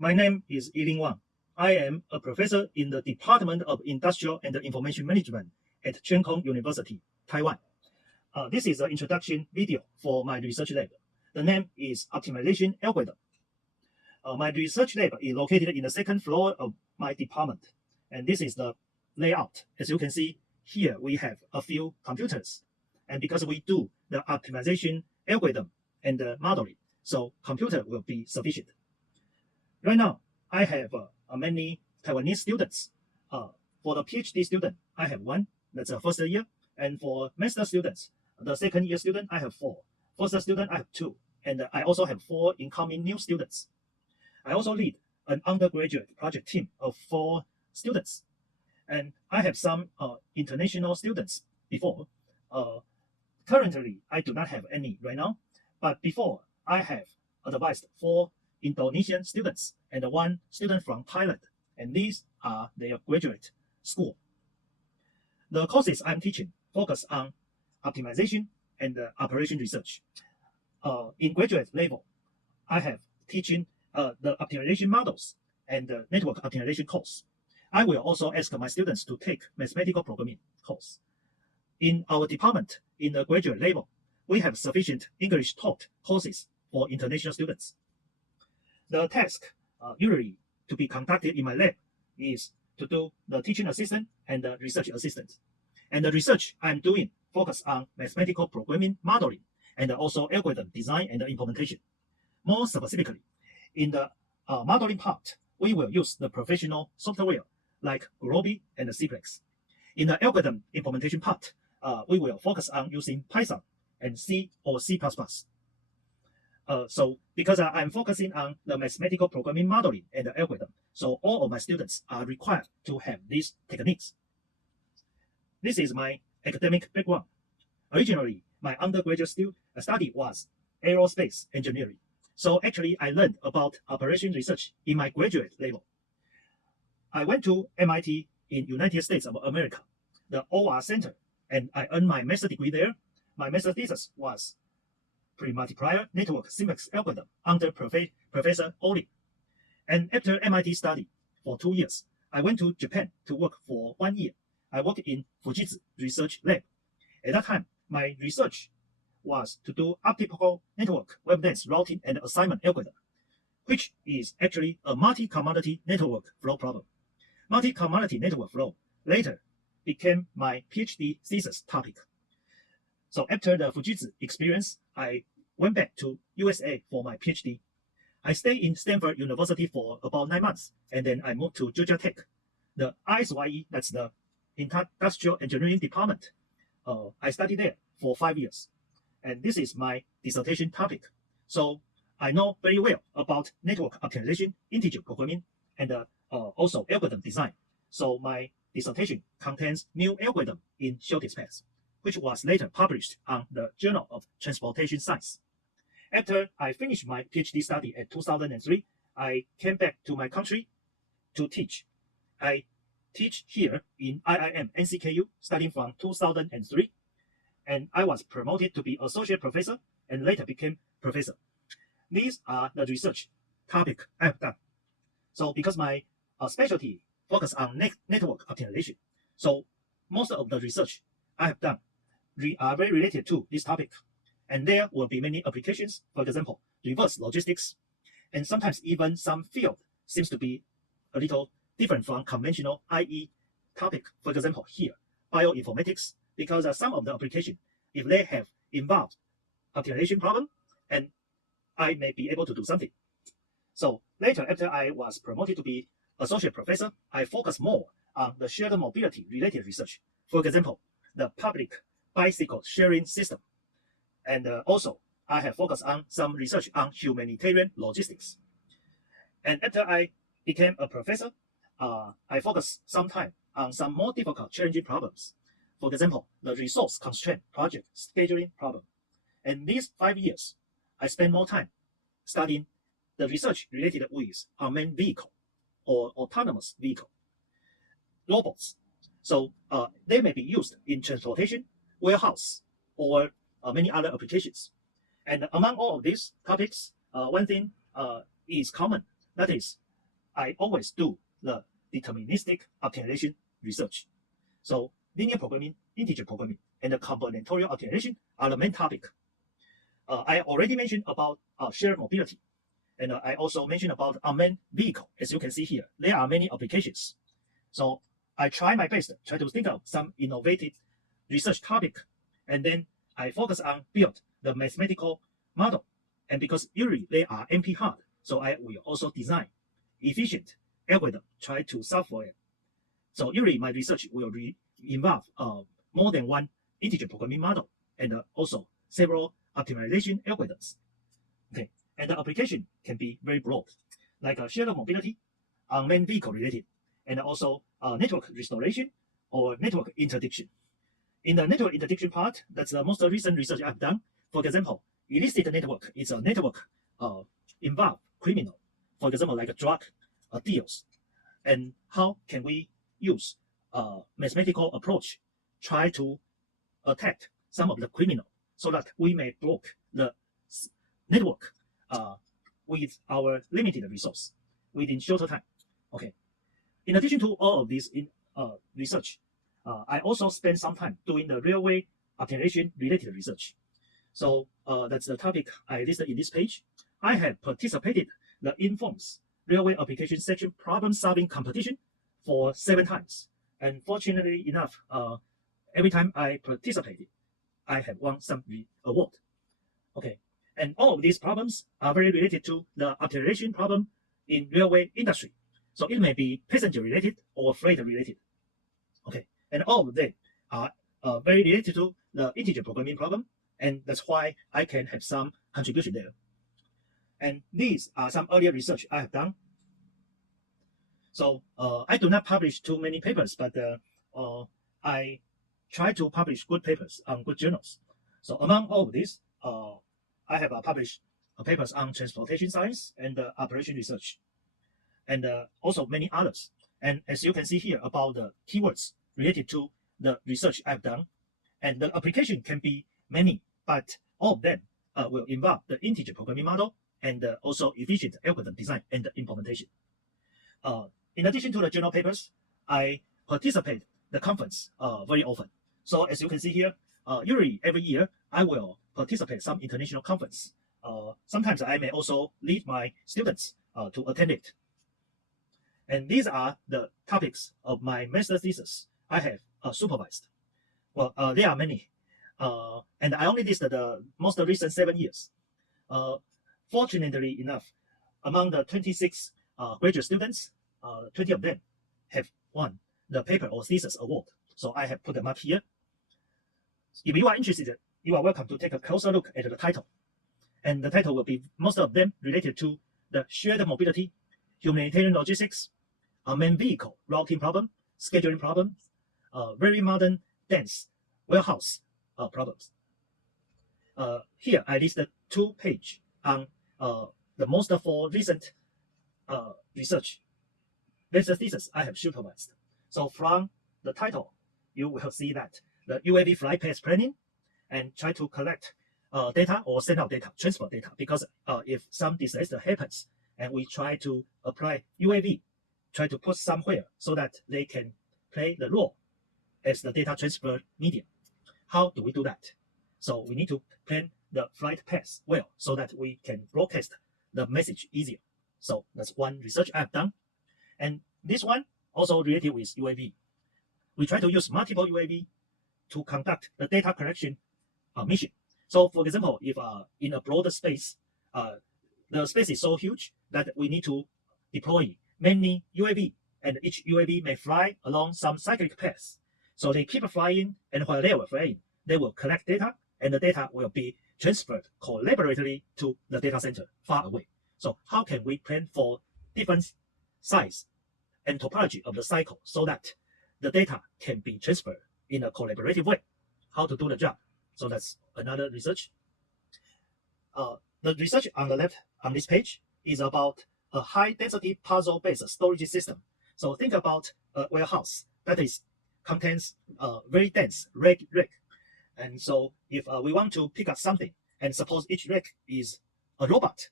My name is I-Lin Wang. I am a professor in the Department of Industrial and Information Management at Cheung Kong University, Taiwan. This is an introduction video for my research lab. The name is Optimization Algorithm. My research lab is located in the second floor of my department, and this is the layout. As you can see, here we have a few computers, and because we do the optimization algorithm and the modeling, so computer will be sufficient. Right now, I have many Taiwanese students. For the PhD student, I have one, that's the first year, and for master students, the second year student, I have 4. First student, I have 2, and I also have 4 incoming new students. I also lead an undergraduate project team of 4 students, and I have some international students before. Currently, I do not have any right now, but before, I have advised 4 Indonesian students and 1 student from Thailand, and these are their graduate school. The courses I'm teaching focus on optimization and operation research. In graduate level, I have teaching the optimization models and the network optimization course. I will also ask my students to take mathematical programming course. In our department, in the graduate level, we have sufficient English taught courses for international students. The task usually to be conducted in my lab is to do the teaching assistant and the research assistant. And the research I'm doing focus on mathematical programming modeling and also algorithm design and implementation. More specifically, in the modeling part, we will use the professional software like Groby and Cplex. In the algorithm implementation part, we will focus on using Python and C or C++. So because I'm focusing on the mathematical programming modeling and the algorithm, so all of my students are required to have these techniques. This is my academic background. Originally, my undergraduate study was aerospace engineering. So actually, I learned about operation research in my graduate level. I went to MIT in United States of America, the OR Center, and I earned my master's degree there. My master's thesis was pre-multiplier network simplex algorithm under Professor I-Lin. And after MIT study for 2 years, I went to Japan to work for 1 year. I worked in Fujitsu Research Lab. At that time, my research was to do optical network web dense routing and assignment algorithm, which is actually a multi-commodity network flow problem. Multi-commodity network flow later became my PhD thesis topic. So after the Fujitsu experience, I went back to USA for my PhD. I stayed in Stanford University for about 9 months, and then I moved to Georgia Tech. The ISYE, that's the Industrial Engineering Department. I studied there for 5 years, and this is my dissertation topic. So I know very well about network optimization, integer programming, and also algorithm design. So my dissertation contains new algorithm in shortest paths, which was later published on the Journal of Transportation Science. After I finished my PhD study at 2003, I came back to my country to teach. I teach here in IIM NCKU starting from 2003, and I was promoted to be associate professor and later became professor. These are the research topic I have done. So because my specialty focus on network optimization, so most of the research I have done are very related to this topic. And there will be many applications, for example, reverse logistics, and sometimes even some field seems to be a little different from conventional IE topic. For example, here, bioinformatics, because some of the application, if they have involved optimization problem, and I may be able to do something. So later, after I was promoted to be associate professor, I focus more on the shared mobility related research. For example, the public bicycle sharing system. And also, I have focused on some research on humanitarian logistics. And after I became a professor, I focused some time on some more difficult, challenging problems. For example, the resource constraint project scheduling problem. And these 5 years, I spent more time studying the research related with unmanned vehicle or autonomous vehicle, robots. So they may be used in transportation, warehouse, or many other applications. And among all of these topics, one thing is common. That is, I always do the deterministic optimization research. So linear programming, integer programming, and the combinatorial optimization are the main topic. I already mentioned about shared mobility, and I also mentioned about unmanned vehicle. As you can see here, there are many applications. So I try my best, try to think of some innovative research topic, and then I focus on build the mathematical model. And because usually they are NP hard, so I will also design efficient algorithm, try to solve for it. So usually my research will involve more than one integer programming model and also several optimization algorithms. Okay, and the application can be very broad, like shared mobility, unmanned vehicle related, and also network restoration or network interdiction. In the network interdiction part, that's the most recent research I've done. For example, illicit network is a network involve criminal, for example, like drug deals. And how can we use a mathematical approach, try to attack some of the criminal so that we may block the network with our limited resource within shorter time. Okay. In addition to all of this in research, I also spend some time doing the railway optimization related research. So that's the topic I listed in this page. I have participated the Informs Railway Application Section Problem Solving Competition for 7 times. And fortunately enough, every time I participated, I have won some award. Okay, and all of these problems are very related to the optimization problem in railway industry. So it may be passenger related or freight related. Okay, and all of them are very related to the integer programming problem, and that's why I can have some contribution there. And these are some earlier research I have done. So I do not publish too many papers, but I try to publish good papers on good journals. So among all of these, I have published papers on transportation science and operation research, and also many others. And as you can see here about the keywords related to the research I've done, and the application can be many, but all of them will involve the integer programming model and also efficient algorithm design and implementation. In addition to the journal papers, I participate the conference very often. So as you can see here, usually every year I will participate some international conference. Sometimes I may also lead my students to attend it. And these are the topics of my master's thesis I have supervised. Well, there are many, and I only listed the most recent 7 years. Fortunately enough, among the 26 graduate students, 20 of them have won the paper or thesis award. So I have put them up here. If you are interested, you are welcome to take a closer look at the title. And the title will be most of them related to the shared mobility, humanitarian logistics, unmanned vehicle routing problem, scheduling problem, very modern dense warehouse problems. Here I listed 2 pages on the most 4 recent research master's thesis I have supervised. So from the title, you will see that the UAV flight path planning and try to collect data or send out data, transfer data, because if some disaster happens and we try to apply UAV, try to put somewhere so that they can play the role as the data transfer medium. How do we do that? So we need to plan the flight path well so that we can broadcast the message easier. So that's one research I've done. And this one also related with UAV. We try to use multiple UAV to conduct the data collection mission. So for example, if in a broader space, the space is so huge that we need to deploy many UAV, and each UAV may fly along some cyclic paths. So they keep flying, and while they were flying, they will collect data, and the data will be transferred collaboratively to the data center far away. So how can we plan for different size and topology of the cycle so that the data can be transferred in a collaborative way? How to do the job? So that's another research. The research on the left on this page is about a high-density puzzle-based storage system. So think about a warehouse that contains very dense rack. And so if we want to pick up something, and suppose each rack is a robot,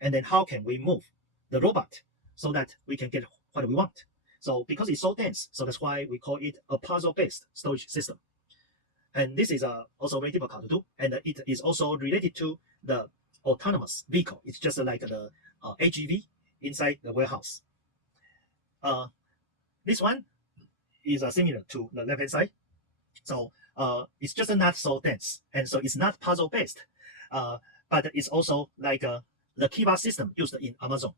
and then how can we move the robot so that we can get what we want. So because it's so dense, so that's why we call it a puzzle-based storage system. And this is also very difficult to do, and it is also related to the autonomous vehicle. It's just like the AGV inside the warehouse. This one is similar to the left-hand side. So it's just not so dense, and so it's not puzzle-based, but it's also like the Kiva system used in Amazon.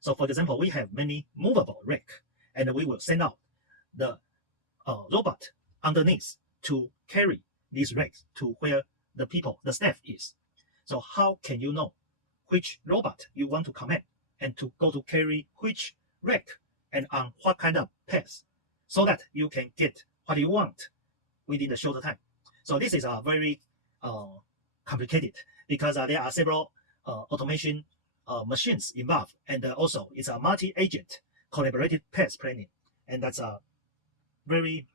So for example, we have many movable rack, and we will send out the robot underneath to carry these racks to where the people, the staff is. So how can you know which robot you want to command and to go to carry which rack and on what kind of path, so that you can get what you want within the shorter time? So this is very complicated, because there are several automation machines involved, and also it's a multi-agent collaborative path planning, and that's very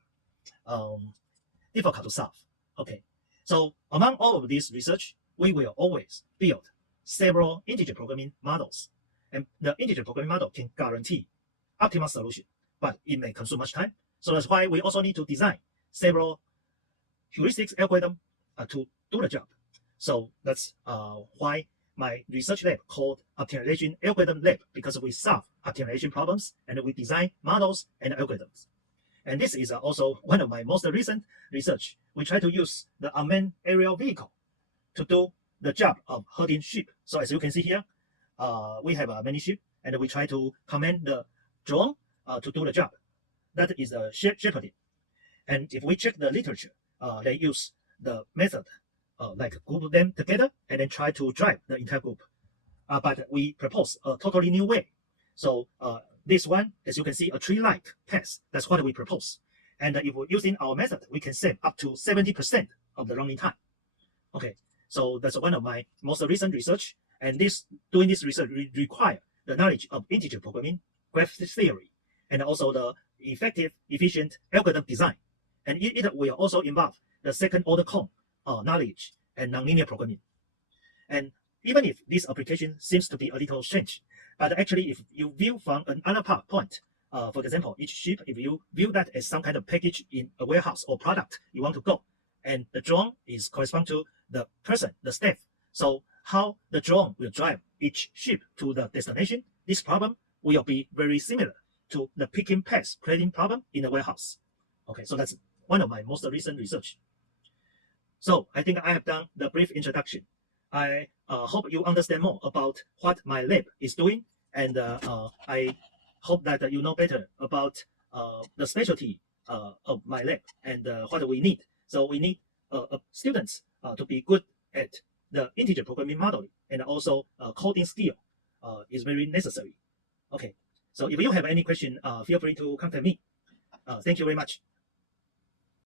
difficult to solve. Okay, so among all of this research, we will always build several integer programming models, and the integer programming model can guarantee optimal solution, but it may consume much time. So that's why we also need to design several heuristics algorithm to do the job. So that's why my research lab called Optimization Algorithm Lab, because we solve optimization problems and we design models and algorithms. And this is also one of my most recent research. We try to use the unmanned aerial vehicle to do the job of herding sheep. So as you can see here, we have many sheep, and we try to command the drone to do the job. That is shepherding. And if we check the literature, they use the method like group them together and then try to drive the entire group. But we propose a totally new way. So this one, as you can see, a tree-like path. That's what we propose. And if we're using our method, we can save up to 70% of the running time. Okay, so that's one of my most recent research. And doing this research require the knowledge of integer programming, graph theory, and also the effective, efficient algorithm design. And it will also involve the second-order cone knowledge and nonlinear programming. And even if this application seems to be a little strange, but actually if you view from another point, for example, each ship, if you view that as some kind of package in a warehouse or product you want to go, and the drone is correspond to the person, the staff. So how the drone will drive each ship to the destination, this problem will be very similar to the picking path planning problem in the warehouse. Okay, so that's one of my most recent research. So I think I have done the brief introduction. I hope you understand more about what my lab is doing, and I hope that you know better about the specialty of my lab and what we need. So we need students to be good at the integer programming modeling, and also coding skill is very necessary. Okay, so if you have any question, feel free to contact me. Thank you very much.